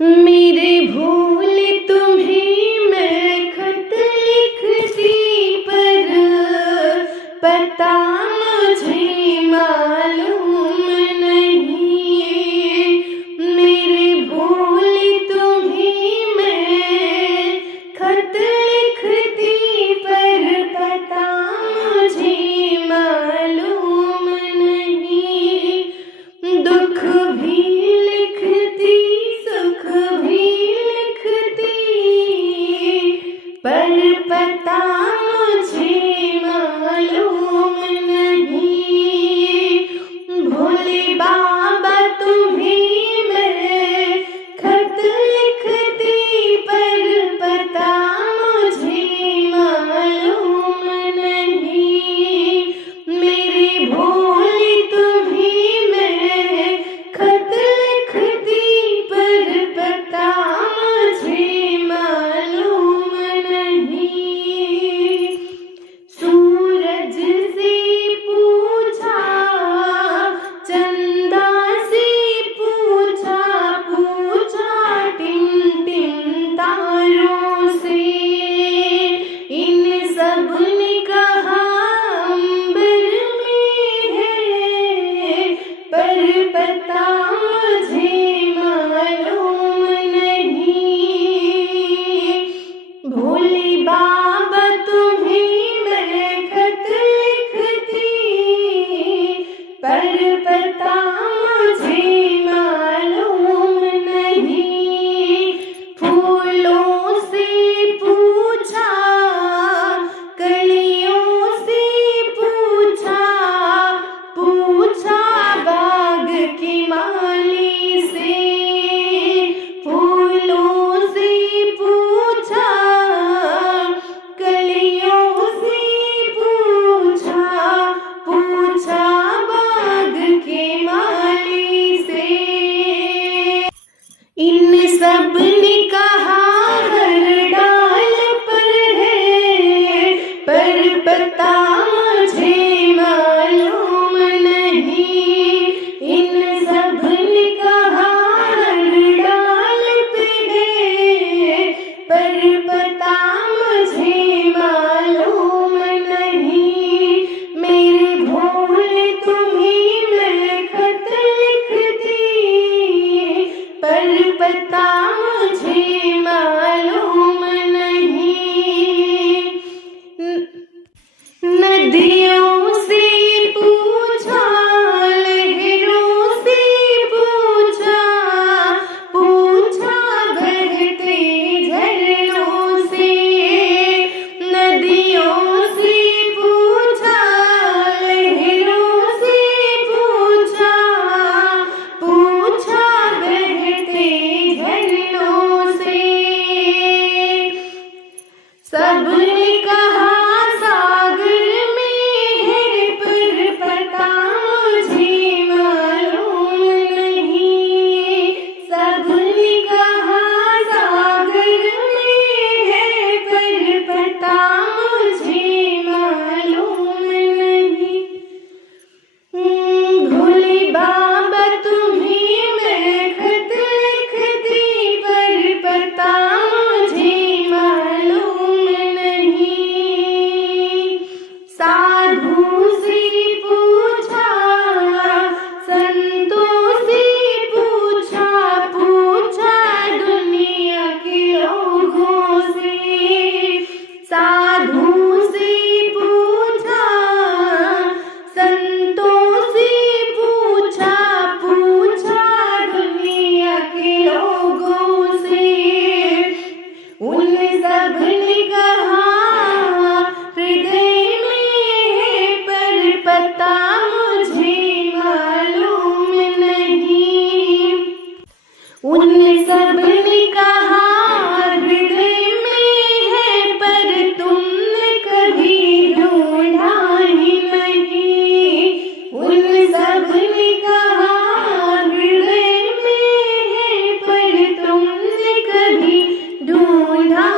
मेरे भूल तुम्हें मैं खत लिखती, पर पता मुझे मालूम नहीं। मेरे भूल तुम्हें मैं खत लिखती, पर पता मुझे मालूम नहीं। दुख भी लिखती, सुख भी लिखती, पर पता मुझे मालूम नहीं। भोले बाबा तुम्हें मैं खत लिखती, पर पता मुझे मालूम नहीं। मेरे भोले तुम्हें मैं खत लिखती, पर पता मुझे मालूम नहीं। सूरज से पूछा, चंदा से पूछा, पूछा टिम टिम तारों से। इन सब ने कहा अंबर में है, पर पता मुझे मालूम नहीं। भोले बाबा तुम्हें मैं खत लिखती, पर पता मुझे मालूम नहीं। फूलों से पूछा, कलियों से पूछा, पूछा बाग की माली से। फूलों से पूछा, कलियों से पूछा, पूछा बाग के माली से। इन सब ने कहा हर डाल पर है, पर पता मुझे मालूम नहीं। इन सब ने कहा हर डाल पे है, पर पता मुझे मालूम नहीं। मेरे भोले तुम्हें मैं खत लिखती, पर पता मुझे मालूम नहीं। नदियों से पूछा, लहरों से पूछा, पूछा बहते झरनों से। नदियों से पूछा, लहरों से पूछा, पूछा बहते झरनों से। सबने कहा सागर में है, पर पता मुझे मालूम नहीं। सबने कहा सागर में है, पर पता मुझे मालूम नहीं। भोले बाबा तुम्हें मैं खत लिखती, पर पता मुझे मालूम नहीं। साधु से पूछा, संतों से पूछा, पूछा दुनिया के लोगों से। साधु से पूछा, संतों से पूछा, पूछा दुनिया के लोगों से। उन सब ने कहा हृदय में है, पर पता मुझे मालूम नहीं। उन सब ने कहा हृदय में है, पर तुमने कभी ढूंढा ही नहीं। उन सब ने कहा हृदय में है, पर तुमने कभी ढूंढा